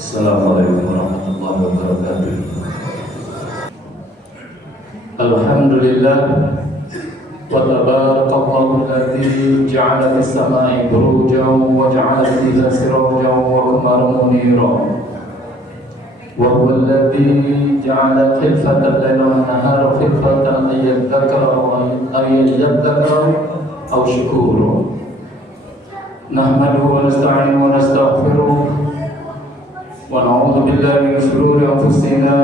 Assalamualaikum warahmatullahi wabarakatuh. Alhamdulillah wa tabarakallahu alladzi ja'ala fis samai burujan wa ja'ala fiha sirajan wa qamaran munira. Wa huwa alladzi ja'ala khilfata al-laili wan nahara khilfatan ayyadhakara aw shukura. Nahmaduhu wa nasta'inuhu wa nastaghfiruh. ونعوذ بالله من شرور أنفسنا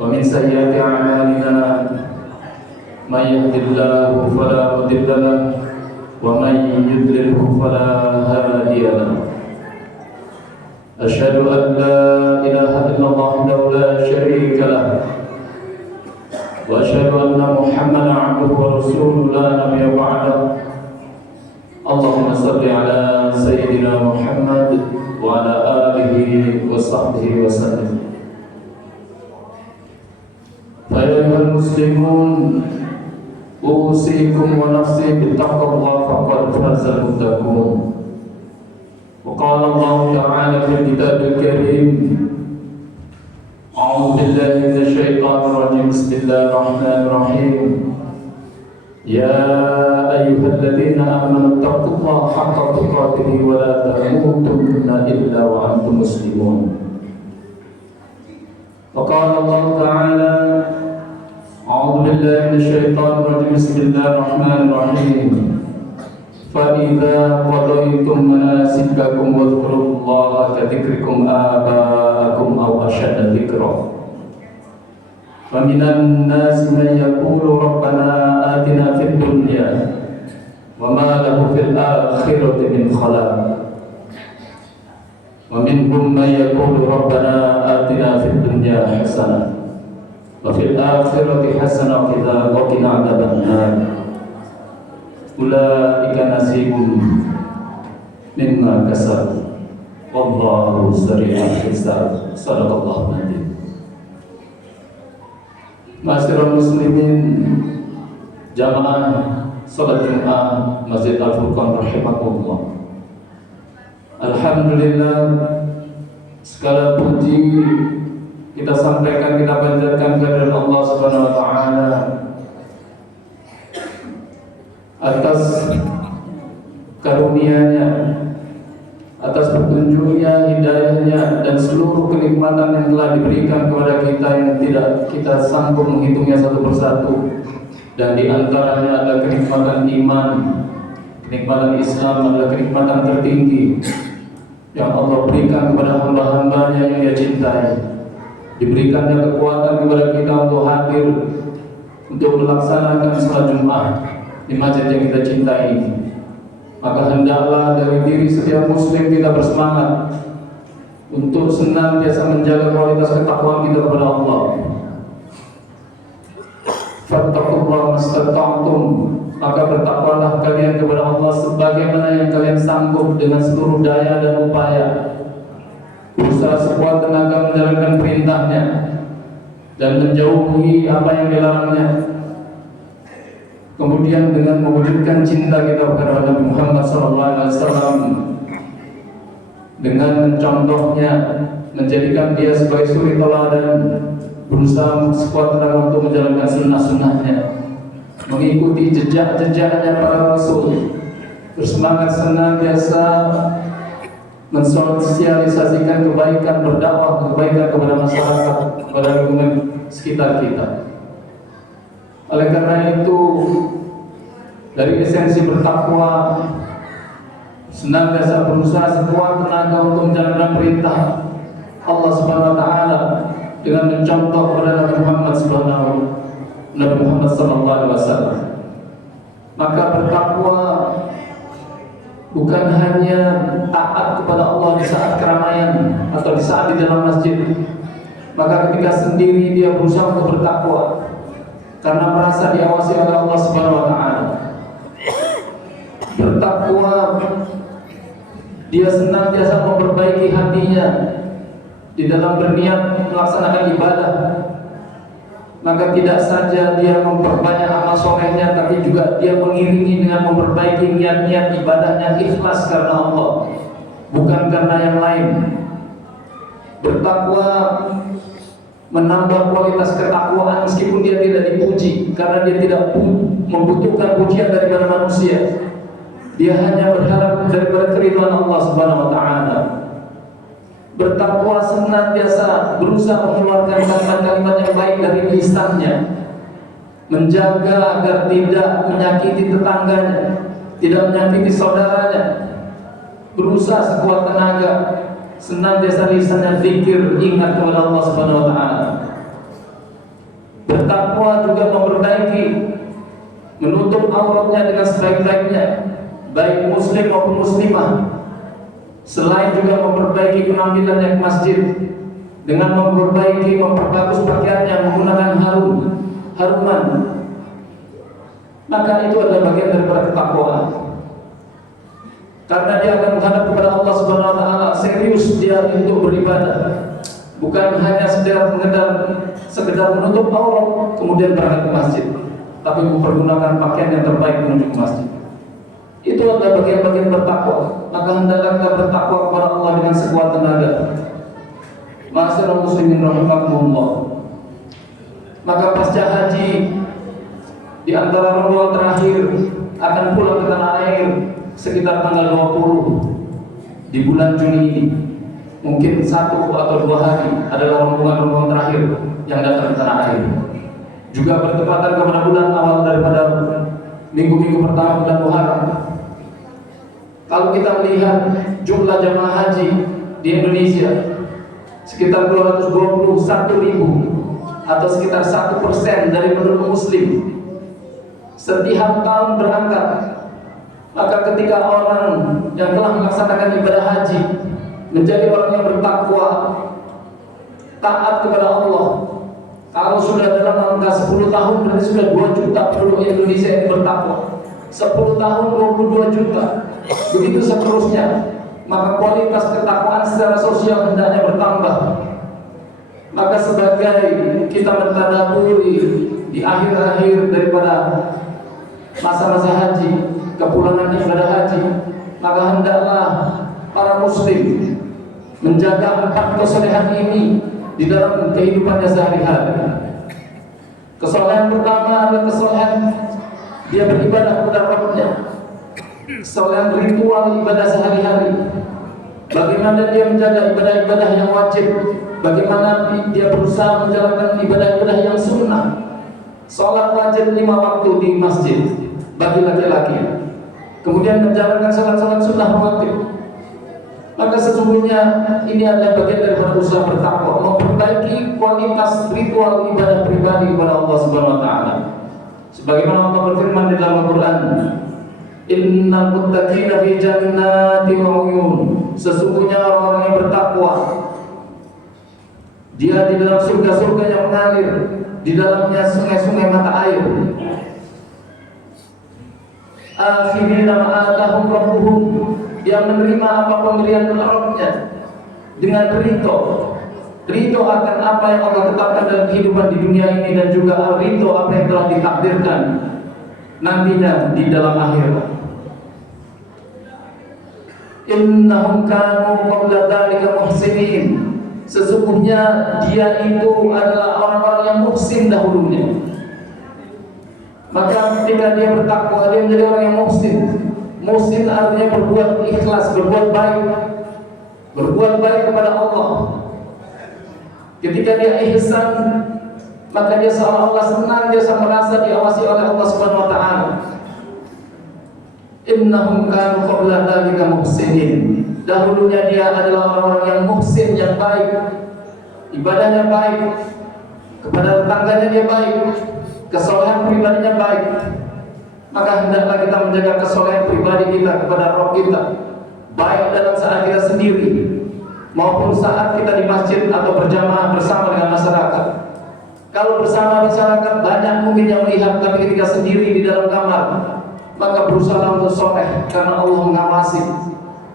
ومن سيئات أعمالنا من يهد الله فلا مضل له ومن يضلل فلا هادي له أشهد أن لا إله إلا الله وحده لا شريك له وأشهد أن محمدا عبده ورسوله لا نبي بعده اللهم صل على سيدنا محمد وعلى آله وصحبه وسلم. فيا أيها المسلمون أوصيكم ونفسي بتقوى الله فقد فاز المتقون. وقال الله تعالى في الكتاب الكريم أعوذ بالله من الشيطان الرجيم بسم الله الرحمن الرحيم يا أيها الذين آمنوا اتقوا الله حق تقاته ولا تموتن إلا وأنتم مسلمون. وقال الله تعالى أعوذ بالله من الشيطان الرجيم بسم الله الرحمن الرحيم فإذا قضيتم مناسككم واذكروا الله كذكركم آباءكم أو أشد ذكرا ومن الناس من يقول ربنا آتنا في الدنيا وما له في الآخرة من خلاق ومنهم من يقول ربنا آتنا في الدنيا حسنة وفي الآخرة حسنة وقنا عذاب النار أولئك نصيب مما كسبوا والله سريع الحساب صدق الله العظيم. Ma'asyiral muslimin jamaah salat Jumat Masjid Al-Furqan rahimakumullah. Alhamdulillah, segala puji kita sampaikan, kita panjatkan kepada Allah Subhanahu wa taala atas karunia-Nya, atas petunjuknya, hidayahnya, dan seluruh kenikmatan yang telah diberikan kepada kita yang tidak kita sanggup menghitungnya satu persatu. Dan di antaranya adalah kenikmatan iman, kenikmatan Islam adalah kenikmatan tertinggi yang Allah berikan kepada hamba-hambanya yang Dia cintai. Diberikannya kekuatan kepada kita untuk hadir, untuk melaksanakan salat Jumat di masjid yang kita cintai ini. Maka hendaklah dari diri setiap muslim kita bersemangat untuk senantiasa menjaga kualitas ketakwaan kita kepada Allah. Fattaqullaha mastata'tum, maka bertakwalah kalian kepada Allah sebagaimana yang kalian sanggup dengan seluruh daya dan upaya. Berusaha sekuat tenaga menjalankan perintahnya dan menjauhi apa yang dilarangnya. Kemudian dengan mewujudkan cinta kita kepada Nabi Muhammad SAW, dengan mencontohnya, menjadikan dia sebagai suri teladan, berusaha sekuat tenaga untuk menjalankan sunnah-sunnahnya, mengikuti jejak-jejaknya para rasul, bersemangat senantiasa mensosialisasikan kebaikan, berdakwah kebaikan kepada masyarakat, kepada lingkungan sekitar kita. Oleh karena itu, dari esensi bertakwa, senantiasa berusaha sekuat tenaga untuk menjalankan perintah Allah Subhanahu wa taala dengan mencontoh kepada Nabi Muhammad sallallahu alaihi wasallam. Maka bertakwa bukan hanya taat kepada Allah di saat keramaian atau di saat di dalam masjid. Maka ketika sendiri dia berusaha untuk bertakwa karena merasa diawasi oleh Allah Subhanahu wa taala. Bertakwa dia senantiasa memperbaiki hatinya di dalam berniat melaksanakan ibadah. Maka tidak saja dia memperbanyak amal solehnya, tapi juga dia mengiringi dengan memperbaiki niat-niat ibadahnya ikhlas karena Allah, bukan karena yang lain. Bertakwa menambah kualitas ketakwaan meskipun dia tidak dipuji, karena dia tidak membutuhkan pujian daripada manusia. Dia hanya berharap daripada keridhaan Allah Subhanahu wa taala. Bertakwa senantiasa berusaha mengeluarkan kalimat-kalimat yang baik dari lisannya, menjaga agar tidak menyakiti tetangganya, tidak menyakiti saudaranya, berusaha sekuat tenaga senantiasa lisannya zikir, ingat kepada Allah Subhanahu wa taala. Bertakwa juga memperbaiki, menutup auratnya dengan sebaik-baiknya, baik muslim maupun muslimah. Selain juga memperbaiki penampilannya ke masjid dengan memperbagus pakaiannya menggunakan haruman, maka itu adalah bagian daripada ketakwaan. Karena dia akan menghadap kepada Allah Subhanahu wa taala, serius dia untuk beribadah. Bukan hanya sekedar menutup aurat kemudian berangkat ke masjid, tapi mempergunakan pakaian yang terbaik menuju ke masjid. Itu adalah bagian-bagian bertakwa. Maka hendaklah kita bertakwa kepada Allah dengan sekuat tenaga. Ma'asyiral muslimin rahimakumullah. Maka pasca haji, di antara rombongan terakhir akan pulang ke tanah air sekitar tanggal 20 di bulan Juni ini. Mungkin 1 atau 2 hari adalah rombongan terakhir yang datang ke tanah air. Juga bertepatan kepada bulan awal daripada minggu-minggu pertama bulan Muharram. Kalau kita melihat jumlah jamaah haji di Indonesia sekitar 221.000 atau sekitar 1% dari penduduk muslim setiap tahun berangkat. Maka ketika orang yang telah melaksanakan ibadah haji menjadi orang yang bertakwa, taat kepada Allah, kalau sudah dalam angka 10 tahun berarti sudah 2 juta penduduk Indonesia yang bertakwa. 10 tahun 22 juta, begitu seterusnya. Maka kualitas ketakwaan secara sosial hendaknya bertambah. Maka sebagai kita mentadaburi di akhir-akhir daripada masa-masa haji, kepulangan ibadah haji, maka hendaklah para muslim menjaga 4 kesolehan ini di dalam kehidupannya sehari-hari. Kesolehan pertama adalah kesolehan dia beribadah kepada Rabbnya. Kesolehan ritual ibadah sehari-hari. Bagaimana dia menjaga ibadah-ibadah yang wajib, bagaimana dia berusaha menjalankan ibadah-ibadah yang sunnah. Salat wajib 5 waktu di masjid bagi laki-laki, kemudian menjalankan salat-salat sunnah rawatib. Maka sesungguhnya ini adalah bagian daripada usaha bertakwa, memperbaiki kualitas ritual ibadah pribadi kepada Allah Subhanahu wa taala. Sebagaimana Allah berfirman di dalam Al-Qur'an, "Innal muttaqina fi jannatin wa 'uyun." Sesungguhnya orang-orang yang bertakwa, dia di dalam surga-surga yang mengalir, di dalamnya sungai-sungai mata air. Akhirina ma'atahum rabbuhum, yang menerima apa pemberian Rabbnya dengan ridho akan apa yang Allah tetapkan dalam kehidupan di dunia ini, dan juga ridho apa yang telah ditakdirkan nantinya di dalam akhirat. Innahum kanu qabla dzalika muhsinin. Sesungguhnya dia itu adalah orang-orang yang muhsin dahulunya. Maka ketika dia bertakwa, dia menjadi orang yang muhsin. Muhsin artinya berbuat ikhlas, berbuat baik kepada Allah. Ketika dia ihsan, maka dia seolah-olah senang, dia merasa diawasi oleh Allah Subhanahu wa taala. Innahum kanu qabla dzalika muhsinin. Dahulunya dia adalah orang-orang yang muhsin, yang baik, ibadahnya baik, kepada tetangganya dia baik, kesolehan pribadinya baik. Maka hendaklah kita menjaga kesolehan pribadi kita kepada Rabb kita, baik dalam saat kita sendiri maupun saat kita di masjid atau berjamaah bersama dengan masyarakat. Kalau bersama masyarakat banyak mungkin yang melihat, tapi ketika sendiri di dalam kamar, maka berusaha untuk soleh, karena Allah mengawasi.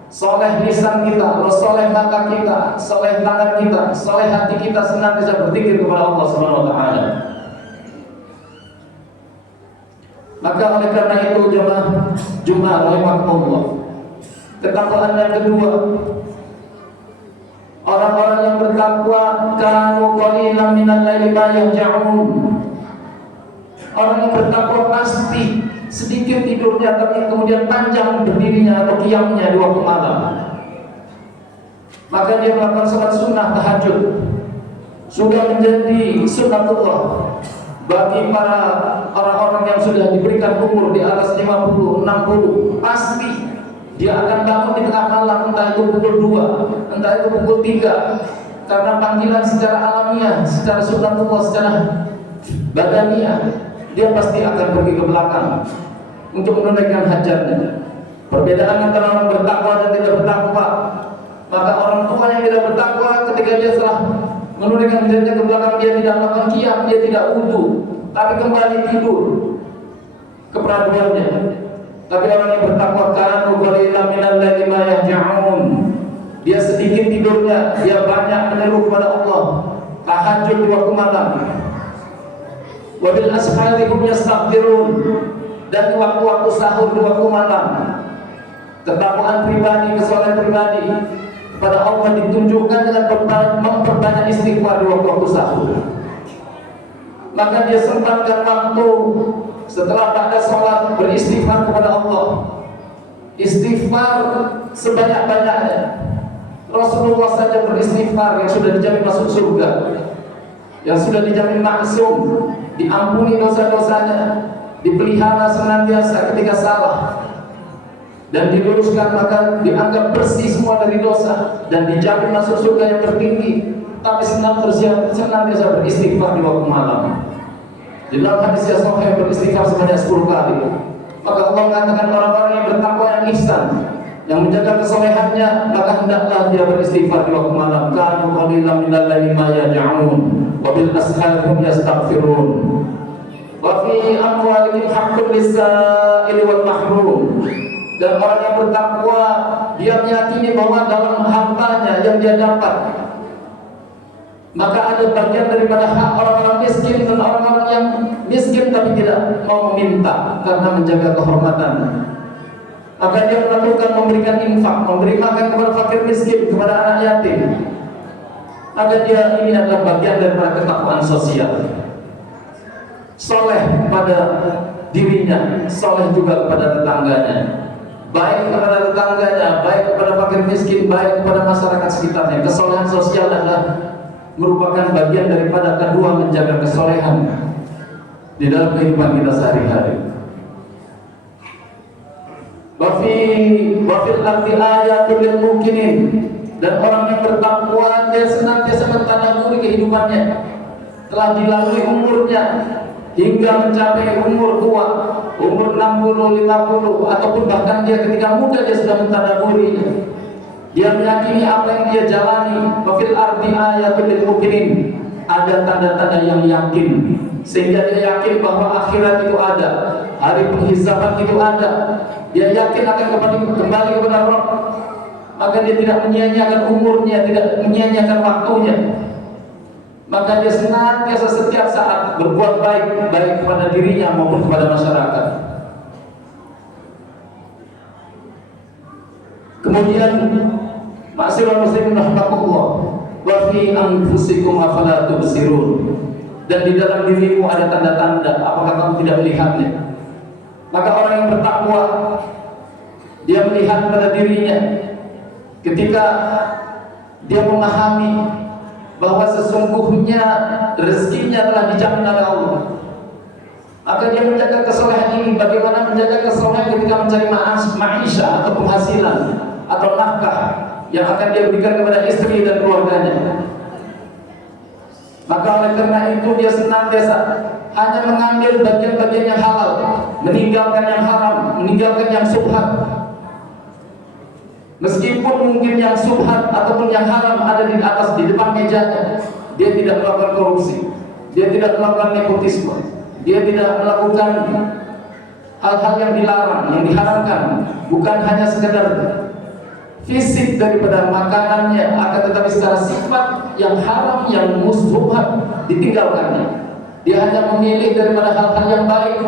Soleh lisan kita, soleh mata kita, soleh tangan kita, soleh hati kita, senantiasa berzikir kepada Allah Subhanahu wa taala. Maka oleh karena itu jemaah rahimakumullah, ketakwaan yang kedua, Orang-orang yang bertakwa kanu qalilan minal laili ma yahja'un. Orang yang bertakwa pasti sedikit tidurnya, tapi kemudian panjang berdirinya atau qiyamnya di waktu malam. Maka dia melakukan salat sunnah tahajud. Sudah menjadi sunnatullah bagi para orang-orang yang sudah diberikan umur di atas 50, 60. Pasti dia akan bangun di tengah malam, entah itu pukul 2, entah itu pukul 3. Karena panggilan secara alamiah, secara sunnatullah, secara badaniah, dia pasti akan pergi ke belakang untuk menunaikan hajatnya. Perbedaan antara orang bertakwa dan tidak bertakwa. Maka orang tua yang tidak bertakwa ketika dia telah menunaikan hajatnya ke belakang, dia tidak melakukan qiyam, dia tidak wudu, tapi kembali tidur ke peraduannya. Tapi orang yang bertakwa kanu qalilan minal laili ma yahja'un. Dia sedikit tidurnya, dia banyak menyeru kepada Allah, tahajud di waktu malam. Wa bil ashari hum yastaghfirun. Dan di waktu-waktu sahur di waktu malam, ketakwaan pribadi, kesalahan pribadi kepada Allah ditunjukkan dengan memperbanyak istighfar di waktu-waktu sahur. Maka dia sempatkan waktu setelah pada sholat beristighfar kepada Allah. Istighfar sebanyak-banyaknya. Rasulullah saja beristighfar yang sudah dijamin masuk surga, yang sudah dijamin maksum, diampuni dosa-dosanya, dipelihara senantiasa ketika salah, dan diluruskan, maka dianggap bersih semua dari dosa dan dijamin masuk surga yang tertinggi. Tapi senantiasa beristighfar di waktu malam. Di dalam hadis yang sahih beristighfar sebanyak 10 kali. Maka Allah mengatakan orang-orang yang bertakwa, yang ihsan, yang menjaga kesolehannya, maka hendaklah dia beristighfar di waktu malam. Kanu qalilan minal laili ma yahja'un wa bil ashari hum yastaghfirun. Wa fi amwalihim haqqun lis-sa'ili wal mahrum. Dan orang yang bertakwa, dia meyakini bahwa dalam hartanya yang dia dapat, maka ada bagian daripada hak orang-orang miskin dan orang-orang yang miskin tapi tidak mau meminta karena menjaga kehormatan. Maka dia melakukan memberikan infak, memberi makan kepada fakir miskin, kepada anak yatim. Maka dia ini adalah bagian daripada ketakwaan sosial. Soleh pada dirinya, soleh juga kepada tetangganya, baik kepada tetangganya, baik kepada fakir miskin, baik kepada masyarakat sekitarnya. Kesolehan sosial adalah merupakan bagian daripada kedua menjaga kesolehan di dalam kehidupan kita sehari-hari. Wafil arti ayatul lil mukminin. Dan orang yang bertakwa, dia senantiasa mentadaburi kehidupannya. Telah dilalui umurnya hingga mencapai umur tua, umur 60, 50, ataupun bahkan dia ketika muda dia sudah mentadaburi. Dia meyakini apa yang dia jalani. Wafil arti ayatul lil mukminin. Ada tanda-tanda yang yakin, sehingga dia yakin bahwa akhirat itu ada, hari penghisaban itu ada. Dia yakin akan kembali kepada Rabb. Maka dia tidak menyia-nyiakan umurnya, tidak menyia-nyiakan waktunya. Maka dia senantiasa setiap saat berbuat baik, baik kepada dirinya maupun kepada masyarakat. Kemudian ma'asyiral muslimin rahimakumullah, wa fi anfusikum afala tubsirun. Dan di dalam dirimu ada tanda-tanda, apakah kamu tidak melihatnya? Maka orang yang bertakwa, dia melihat pada dirinya ketika dia memahami bahwa sesungguhnya rezekinya telah dijamin oleh Allah. Maka dia menjaga kesolehan ini. Bagaimana menjaga kesolehan ketika mencari ma'isha atau penghasilan atau nafkah yang akan dia berikan kepada istri dan keluarganya. Maka oleh karena itu dia senantiasa hanya mengambil bagian-bagian yang halal, meninggalkan yang haram, meninggalkan yang subhat. Meskipun mungkin yang subhat ataupun yang haram ada di atas, di depan mejanya, dia tidak melakukan korupsi, dia tidak melakukan nepotisme, dia tidak melakukan hal-hal yang dilarang, yang diharamkan. Bukan hanya sekedar fisik daripada makanannya, akan tetapi secara sifat yang haram, yang musubhat ditinggalkannya. Dia hanya memilih daripada hal-hal yang baik.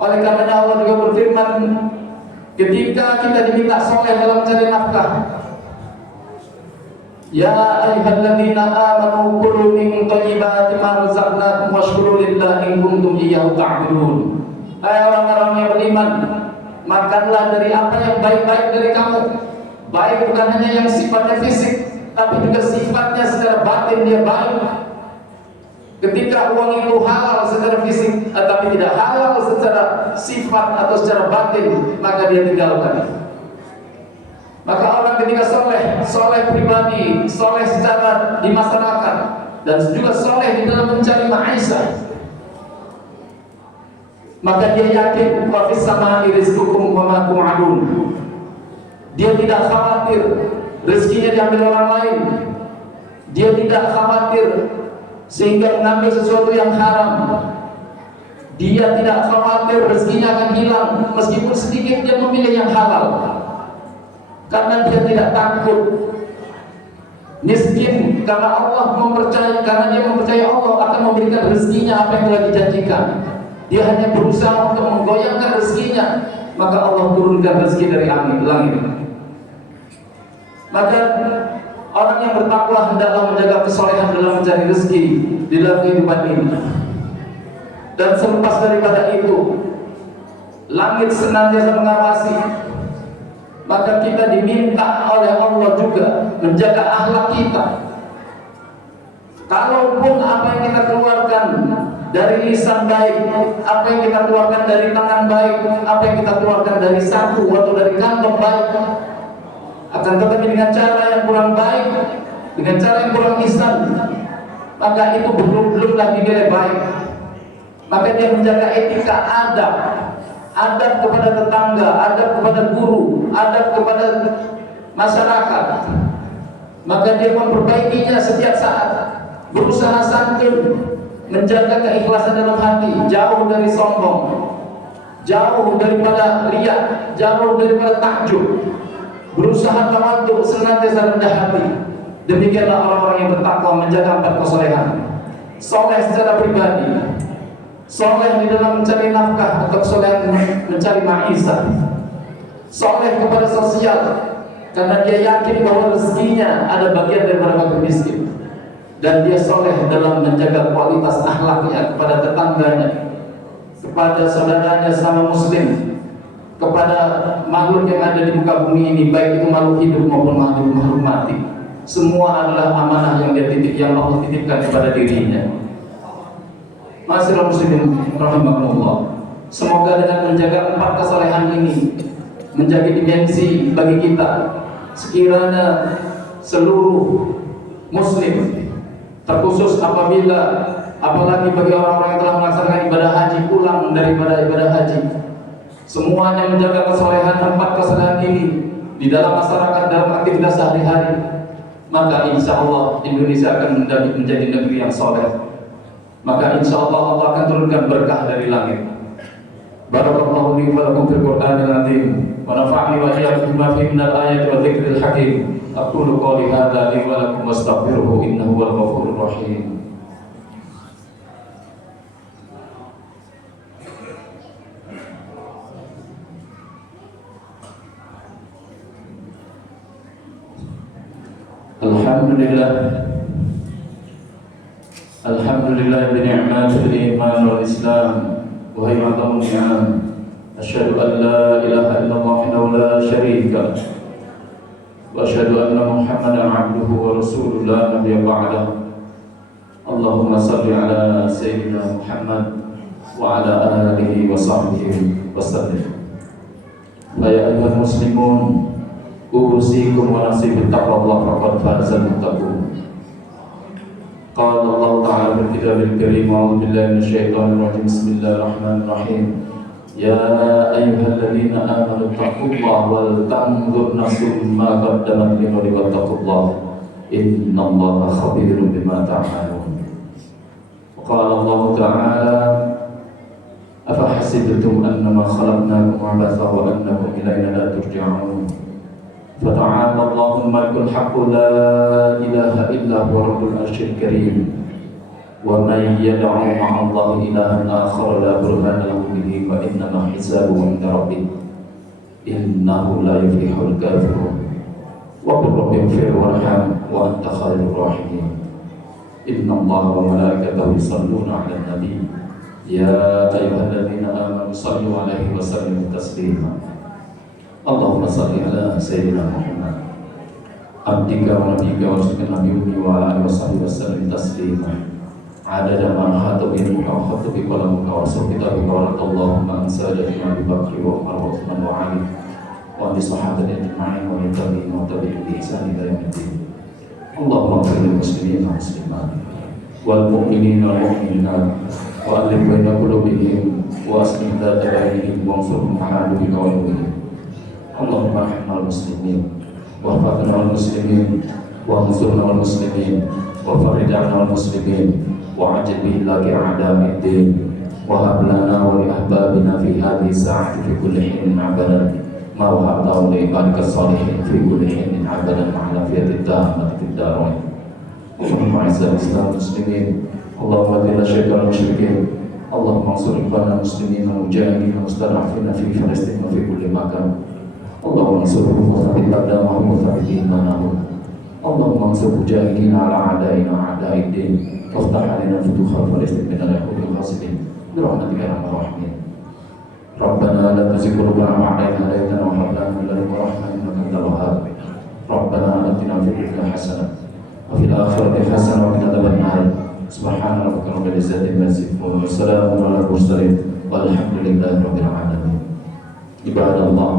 Oleh karena Allah juga berfirman, ketika kita diminta soleh dalam mencari nafkah, Ya ayyuhalladzina amanu kulu min thayyibati ma razaqnakum washkuru lillahi in kuntum iyyahu ta'budun. Hai orang-orang yang beriman, makanlah dari apa yang baik-baik dari kamu. Baik bukan hanya yang sifatnya fisik, tapi juga sifatnya secara batin dia baik. Ketika uang itu halal secara fisik, tapi tidak halal secara sifat atau secara batin, maka dia tinggalkan. Maka orang ketika soleh pribadi, soleh secara di masyarakat, dan juga soleh di dalam mencari ma'isah, maka dia yakin wa fis sama'i rizqukum wa ma tu'adun. Dia tidak khawatir rezekinya diambil orang lain. Dia tidak khawatir sehingga mengambil sesuatu yang haram. Dia tidak khawatir rezekinya akan hilang meskipun sedikit, dia memilih yang halal. Karena dia tidak takut miskin, karena dia mempercayai Allah akan memberikan rezekinya apa yang telah dijanjikan. Dia hanya berusaha untuk menggoyangkan rezekinya, maka Allah turunkan rezeki dari langit. Maka orang yang bertakwa hendaklah menjaga kesolehan dalam mencari rezeki di dalam kehidupan ini. Dan selepas daripada itu, langit senantiasa mengawasi. Maka kita diminta oleh Allah juga menjaga akhlak kita. Kalaupun apa yang kita keluarkan dari lisan baik, apa yang kita keluarkan dari tangan baik, apa yang kita keluarkan dari saku atau dari kantong baik, akan tetapi dengan cara yang kurang baik, dengan cara yang kurang lisan, maka itu belumlah dinilai baik. Maka dia menjaga etika adab kepada tetangga, adab kepada guru, adab kepada masyarakat. Maka dia memperbaikinya setiap saat, berusaha santun, menjaga keikhlasan dalam hati, jauh dari sombong, jauh daripada riya, jauh daripada takjub, berusaha tawadhu, senantiasa rendah hati. Demikianlah orang-orang yang bertakwa, menjaga 4 kesolehan. Soleh secara pribadi, soleh di dalam mencari nafkah atau soleh mencari ma'isah, soleh kepada sosial karena dia yakin bahwa rezekinya ada bagian daripada fakir miskin, dan dia soleh dalam menjaga kualitas akhlaknya kepada tetangganya, kepada saudaranya sama muslim, kepada makhluk yang ada di muka bumi ini, baik itu makhluk hidup maupun makhluk mati. Semua adalah amanah yang Allah titipkan kepada dirinya. Masyaallah muslimin rahimakumullah. Semoga dengan menjaga 4 kesolehan ini menjadi dimensi bagi kita, sekiranya seluruh muslim, terkhusus apalagi bagi orang-orang yang telah melaksanakan ibadah haji, pulang daripada ibadah haji, semuanya menjaga kesolehan 4 kesolehan ini di dalam masyarakat, dalam aktivitas sehari-hari, maka insya Allah Indonesia akan menjadi negeri yang soleh. Maka insya Allah Allah akan turunkan berkah dari langit. Barakallahu li wa lakum fil Qur'anil azim wa nafa'ni wa iyyakum bima fihi minal ayati wa dzikril hakim. Aqulu qouli hadza li wa lakum wastaghfiruhu innahu huwal ghafurur rahim. Alhamdulillah bi ni'matil iman wal islam wa hiya a'zamu ni'am. Asyhadu an la ilaha illallah wahdahu la syarika lahu wa asyhadu anna Muhammadan 'abduhu wa rasuluhu la nabiyya ba'dahu. Allahumma shalli ala sayyidina Muhammad wa ala alihi wa sahbihi wa sallim. Ya ayyuhal muslimun, usikum wa nafsi bittaqwallah faqad fazal muttaqun. Qala Allah Ta'ala fil kitabil karim, a'udzu billahi minasyaitonir rajim, bismillahirrahmanirrahim. Ya ayyuhalladzina amanu taqullaha wal tanzur nafsum ma qaddamat lighadin wattaqullaha innallaha khabirun bima ta'malun. Qala Allah Ta'ala afahasibtum annama khalaqnakum 'abatha wa annakum ilayna la turja'un. Fata'ala Allahul malikul haqqu la ilaha illa huwa rabbul arsyil karim. Wa man yad'u ma'allahi ilahan akhar la burhana lahu bihi fa innama hisabuhu 'inda rabbih innahu la yuflihul kafirun. Wa qul rabbi ighfir warham wa anta khairur rahimin. Inna Allaha wa malaikatahu yusalluna 'alan nabi ya ayyuhalladzina amanu sallu 'alaihi wa sallimu taslima. Allahumma salli ala sayyidina Muhammad abdika wa nabiyyika wa rasulika nabiyyi wa ala alihi wa sahbihi wa sallim taslima. Adada ma khatabi ilmuka wa khatabi qalamuka wa sabita bika wa Allahumma ansadatina Abu Bakr wa Umar wa Uthman wa Ali wa bi sahabati ajma'in wa tabi'in wa tabi'in bi ihsan ila yaumiddin. Allahumma ighfir lil muslimin wal muslimat wal mu'minin wal mu'minat wa alif baina qulubihim wa aslih dhata bainihim wa ansurhum ala bika wa nurihim. Allahumma arhamna muslimin wa faqna wal muslimin wa ansurna wal muslimin wa farij 'anna wal muslimin wa ajil bihi laki a'da'id din wa hab lana wa li ahbabina fi hadhihi sa'ati fi kulli hinin abadan ma wahabta li ibadika salihin fi kulli hinin abadan ma'ala fiyatid dammati fid darain. Allahumma izzil islam muslimin Allahumma dhilla syaitan musyrikin Allahumma ansur ikhwana muslimin wal mujahidin mustad'afina fi Filistin wa fi kulli makan. Allahumma ansurhum wa thabbit aqdamahum wa thabbit imanahum. Allahumma ansur mujahidin ala a'daina a'da'id din وافتح علينا فتوح فلسطين من اليهود الغاصبين برحمتك يا ارحم الراحمين. ربنا لا تزغ قلوبنا بعد إذ هديتنا وهب لنا من لدنك رحمة إنك أنت الوهاب. ربنا آتنا في الدنيا حسنة وفي الآخرة حسنة وقنا عذاب النار. سبحان ربك رب العزة عما يصفون وسلام على المرسلين والحمد لله رب العالمين. عباد الله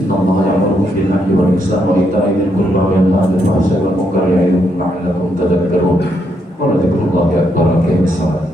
إن الله يأمركم بالعدل والإحسان وإيتاء ذي القربى وينهى عن الفحشاء والمنكر يعظكم لعلكم تذكرون. ولذكر الله أكبر. أقم الصلاة.